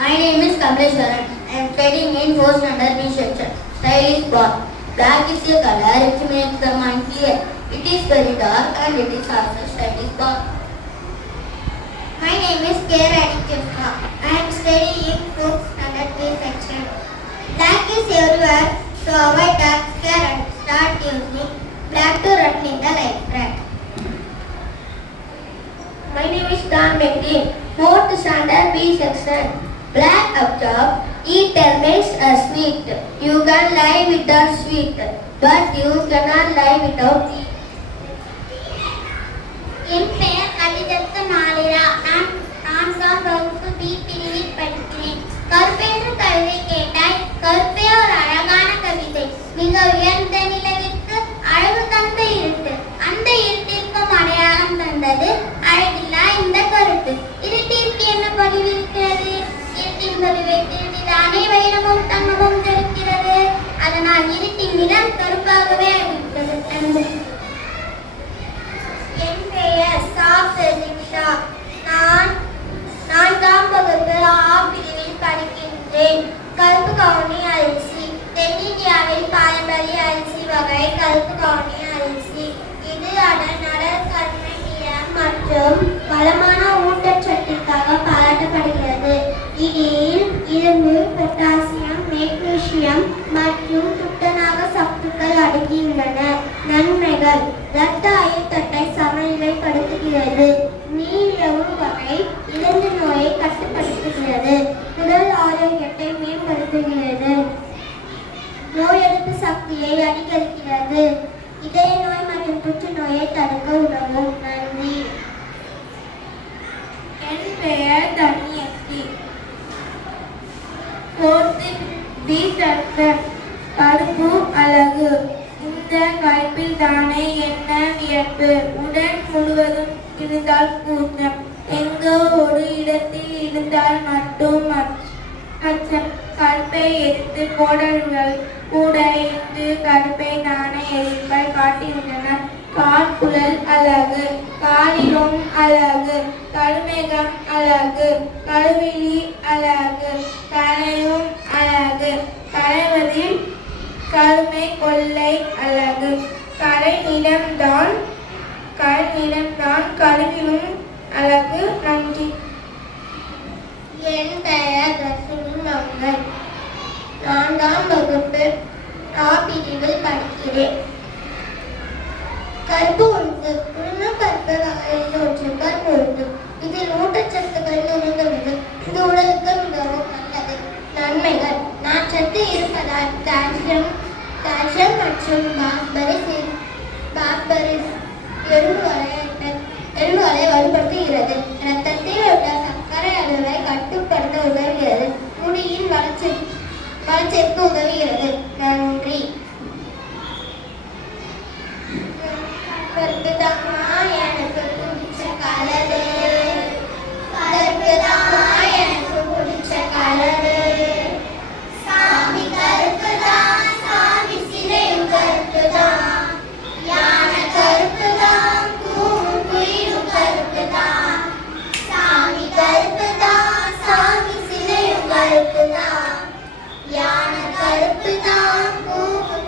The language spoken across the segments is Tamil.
My name is Kamleshwaran. I am studying in 4th standard B section. Style is black. Black is a color which makes the mind clear. It is very dark and it is also style is black. My name is K. Radhika. I am studying in 4th standard B section. Black is everywhere, so avoid dark scare and start using black to run in the light track. My name is Dan Mehdi, 4th standard B section. Black up top, eater makes a sweet. You can lie without sweet, but you cannot lie without tea. என் பெயர் கவிதத்து நாளிரா. நான் 4ஆம் வகுப்பு பி பிரிவில் படிக்கிறேன். கருப்பென்று கவிதை கேட்டாய். கருப்பே ஒரு அழகான கவிதை. மிக உயர்ந்த நிலவிற்கு அழகு தந்த இருட்டு. அந்த இருட்டிற்கும் அடையாளம் தந்தது அழகில்லா இந்த கருப்பு. இருட்டிற்கு என்ன பதிவிருக்கிறது? இருட்டின் பதிவை திருடிதானே வைரமும் தங்கமும் தெரிக்கிறது. அதனால் இருட்டின் நிலம் கருப்பாகவே இருக்கிறது. என் பெயர் சாப்திஷா. நான் 4ஆம் வகுப்பு ஆ பிரிவில் படிக்கின்றேன். கருப்பு கவுனி அரிசி தென்னிந்தியாவில் பாரம்பரிய அரிசி வகை கருப்பு கவுனி அரிசி. இது அடர் கருமை நிறம் மற்றும் வளமான ஊட்டச்சத்திற்காக பாராட்டப்படுகிறது. இதில் இரும்பு, பொட்டாசியம், மெக்னீசியம் மற்றும் துத்தநாக சத்துக்கள் அடங்கியுள்ளன. நன்மைகள்: இரத்த அழுத்தத்தை சமநிலைப்படுத்துகிறது. நீரிழிவு வகை 2 நோயை கட்டுப்படுத்துகிறது. உடல் ஆரோக்கியத்தை மேம்படுத்துகிறது. நோய் எதிர்ப்பு சக்தியை அதிகரிக்கிறது. இதய நோய் மற்றும் புற்றுநோயை தடுக்க உதவும். நன்றி. என் பெயர் தன்யஸ்ரீ, 4th B section. கருப்பு அழகு. இந்த கருப்பில் தானே என்ன வியப்பு? உடல் முழுவதும் இருந்தால் கூட்டம், எங்கோ ஒரு இடத்தில் இருந்தால் மட்டும் அச்சம். கருப்பை எரித்து போடல்கள் கூட இன்று கருப்பை தானே எரிப்பை காட்டுகின்றனர். கார்குழல் அழகு. காரிலும் அழகு. கருமேகம் அழகு. கருவிழி அழகு. கரையும் அழகு. கரைவதில் கருமை கொள்ளை அழகு. கரை நிறம்தான் கருவிலும் அழகு. நன்றி. என் பெயர் ரசினி மங்கை. 4ஆம் வகுப்பு ஆ பிரிவில் படிக்கிறேன். கருப்பு உளுந்து. உளுந்து கருப்பு வகையில் ஒன்று கருப்பு உளுந்து. இதில் ஊட்டச்சத்துக்கள் நிறைந்துள்ளது. இது உடலுக்கு மிகவும் நல்லது. நன்மைகள்: நார்ச்சத்து இருப்பதால் கால்சியம் மற்றும் பாஸ்பரஸ் எலும்புகளை வலுப்படுத்துகிறது. இரத்தத்தில் உள்ள சர்க்கரை அளவை கட்டுப்படுத்த உதவுகிறது. முடியின் வளர்ச்சிக்கு உதவுகிறது. நன்றி. கருப்பு தாமா எனக்கு பிடிச்ச கலரு. கருப்பு தாமா எனக்கு பிடிச்ச கலரு. சாமி கருப்பு தான், சாமி சிலையும் கருப்பு தான். யானை கருப்பு தான், கூவும் குயிலும் கருப்பு தான். சாமி கருப்பு தான், சாமி சிலையும் கருப்பு தான். யானை கருப்பு தான், கூவும்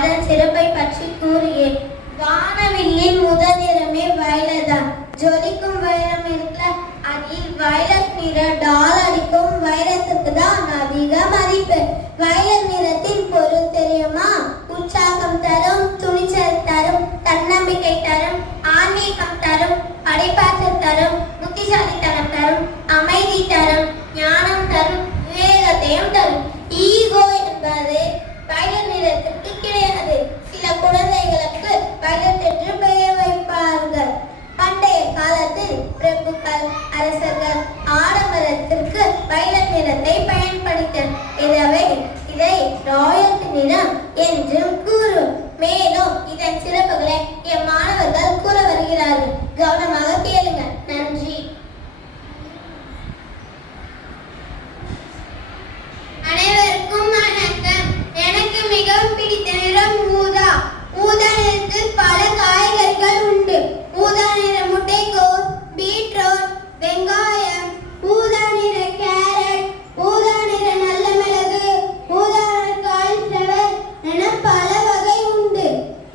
அதன் சிறப்பை பற்றி கூறுகிறேன். வானவில்லின் முதல் நிறமே வயலட் தான். ஜொலிக்கும் வைரம் இருக்குல்ல, அதில் வயலட் நிற டால் அடிக்கும் வைரத்துக்கு தான் அதிக மதிப்பு. வயலட் நிறத்தின் பொருள் தெரியுமா? உற்சாகம் தரும், துணிச்சல் தரும், தன்னம்பிக்கை தரும், ஆன்மீகம் தரும், படைப்பாற்றல் தரும், புத்திசாலித்தனம் தரும், அமைதி தரும், ஞானம் தரும், விவேகத்தையும் தரும். ஈகோ என்பது வயலட் நிறத்திற்கு கிடையாது. சில குழந்தைகளுக்கு வயலட் என்று பெயர் வைப்பார்கள். பண்டைய காலத்தில் பிரபுக்கள், அரசர்கள் ஆடம்பரத்திற்கு வயலட் நிறத்தை பயன்படுத்தினர். இதை ராயல் நிறம் என்றும் கூறும். மேலும் இதன் சிறப்புகளை என் மாணவர்கள் கூற வருகிறார்கள். கவனமாக கேளுங்க. நன்றி. அனைவருக்கும் வணக்கம். எனக்கு மிகவும் பிடித்த நிறம் ஊதா. ஊதா நிறத்தில் பல காய்கறிகள் உண்டு. ஊதா நிற முட்டைக்கோஸ், பீட்ரூட், வெங்காயம், ஊதா நிற கேரட், ஊதா நிற நல்ல மிளகு, ஊதா நிற காலிஃப்ளவர் என பல வகை உண்டு.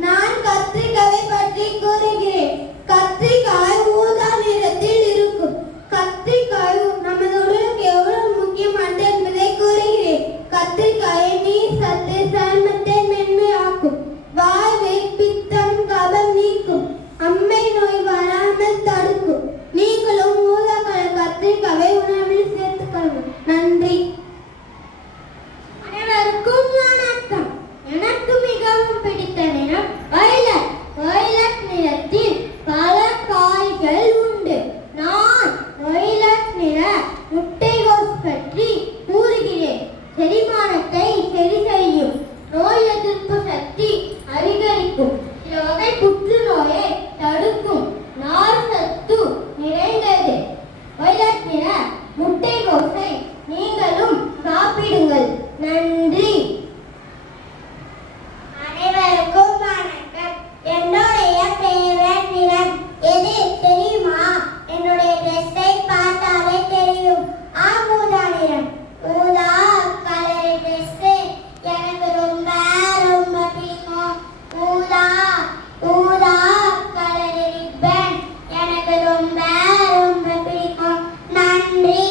நான் கத்திரிக்காயை பற்றி கூறுகிறேன். கத்திரிக்காய் ஊதா நிறத்தில் இருக்கும். கத்திரிக்காய் நமது உடலுக்கு எவ்வளவு முக்கியமானது என்பதை கூறுகிறேன். கத்திரிக்காயை நீர் சத்து சருமத்தை மென்மையாக்கும். வாழ்வை பித்தம் கபம் நீக்கும். அம்மை நோய் வராமல் தடுக்கும். நீங்களும் ஊதா கலர் கத்திரிக்காயை உணவில் சேர்த்துக் கொள்ளுங்கள். நன்றி. அனைவருக்கும் வணக்கம். எனக்கு மிகவும் பிடித்த நிறம் வயலட். வயலட் நிறத்தில் பல காய்கள் உண்டு. நான் வயலட் நிற முட்டைகோஸ் பற்றி கூறுகிறேன். செரிமானத்தை சரி செய்யும், நோய் எதிர்ப்பு சக்தி அதிகரிக்கும், சில வகை புற்றுநோயை தடுக்கும், நார் சத்து நிறைந்தது. வயலட் நிற முட்டைகோஸை நீங்களும் சாப்பிடுங்கள். நன்றி. அனைவருக்கும் வணக்கம். என்னுடைய ஃபேவரட் நிறம் எது தெரியுமா? என்னுடைய ட்ரெஸ்ஸை பார்த்தாலே தெரியும். ஊதா நிறம். ஊதா கலர் ட்ரெஸ் எனக்கு ரொம்ப ரொம்ப பிடிக்கும். ஊதா கலர் ரிப்பன் எனக்கு ரொம்ப ரொம்ப பிடிக்கும். நன்றி.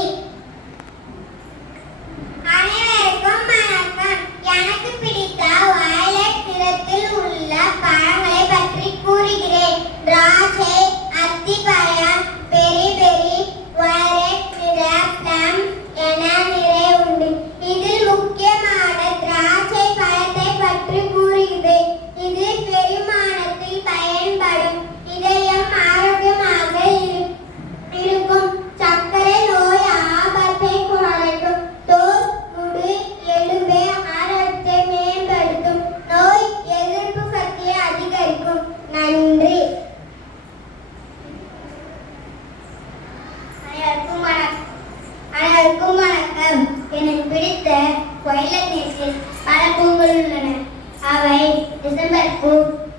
அனைவருக்கும் வணக்கம். எனக்கு பிடித்த வயலட் நிறத்தில் உள்ள பழங்களை பற்றி கூறுகிறேன். திராட்சை, அத்திப்பழம், பெரி பெரி, வயலட் நிற பிளம் என நிறைய உண்டு. இதில் முக்கியமான திராட்சை பழத்தை பற்றி கூறுகிறேன். இது செரிமானத்தில் பயன்படும். இதயம் ஆரோக்கியமாக இருக்கும். சர்க்கரை நோய் ஆபத்தை குறைக்கும். தோல், முடி, எலும்பு ஆரோக்கியத்தை மேம்படுத்தும். நோய் எதிர்ப்பு சக்தியை அதிகரிக்கும். நன்றி. அனைவருக்கும் வணக்கம். எனக்கு பிடித்த வயலட் நிறத்தில் பல பூக்கள் உள்ளன. அவை டிசம்பர் பூ,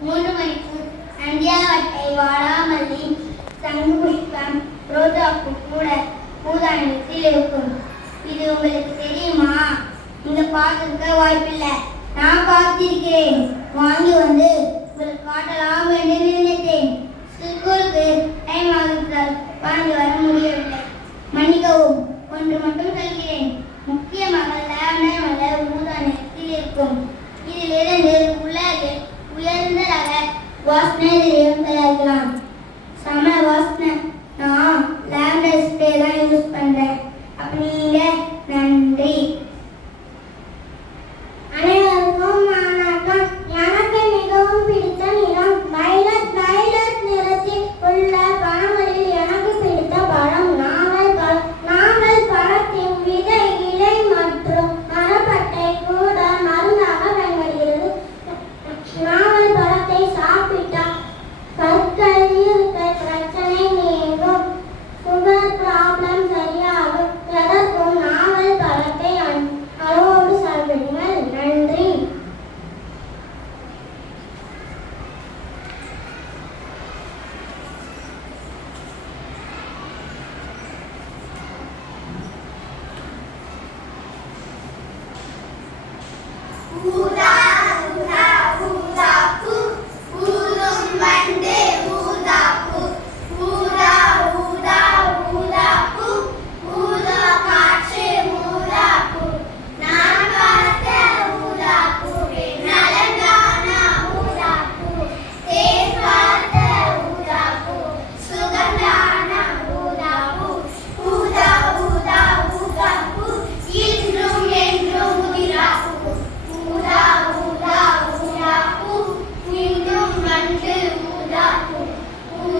3 மணிப்பூ, நந்தியாவட்டை, வாடாமல்லி, சங்கு புஷ்பம், ரோஜா பூ கூட ஊதா நிறத்தில் இருக்கும். இது உங்களுக்கு தெரியுமா? நீங்க பார்த்திருக்க வாய்ப்பில்லை. நான் பார்த்திருக்கிறேன். வாங்கி வந்து உங்களுக்கு காட்டலாம் என்று நினைத்தேன். ஸ்கூலுக்கு டைம் ஆகிவிட்டால் வாங்கி வர முடியவில்லை. மன்னிக்கவும். ஒன்று மட்டும் சொல்கிறேன். முக்கியமாக லாவெண்டர் மலர் ஊதா நிறத்தில் இருக்கும். இதிலிருந்து உயர்ந்த ரக வாசனை தயாரிக்கலாம். சம வாசனை. நான் லாவெண்டர் ஸ்ப்ரே தான் யூஸ் பண்றேன். அப்ப நீங்க. நன்றி. அனைவருக்கும் வணக்கம். எனக்கு மிகவும் பிடித்த நிறம் வயலட். வயலட் நிறத்தில் உள்ள பழங்களில் எனக்கு பிடித்த பழம் நாவல் பழம். நாவல் பழத்தின் விதை, இலை மற்றும் மரப்பட்டை கூட மருந்தாக பயன்படுகிறது. நாவல் பழத்தை சாப்பிட்டால் பற்களில்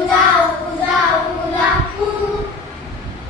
Pooja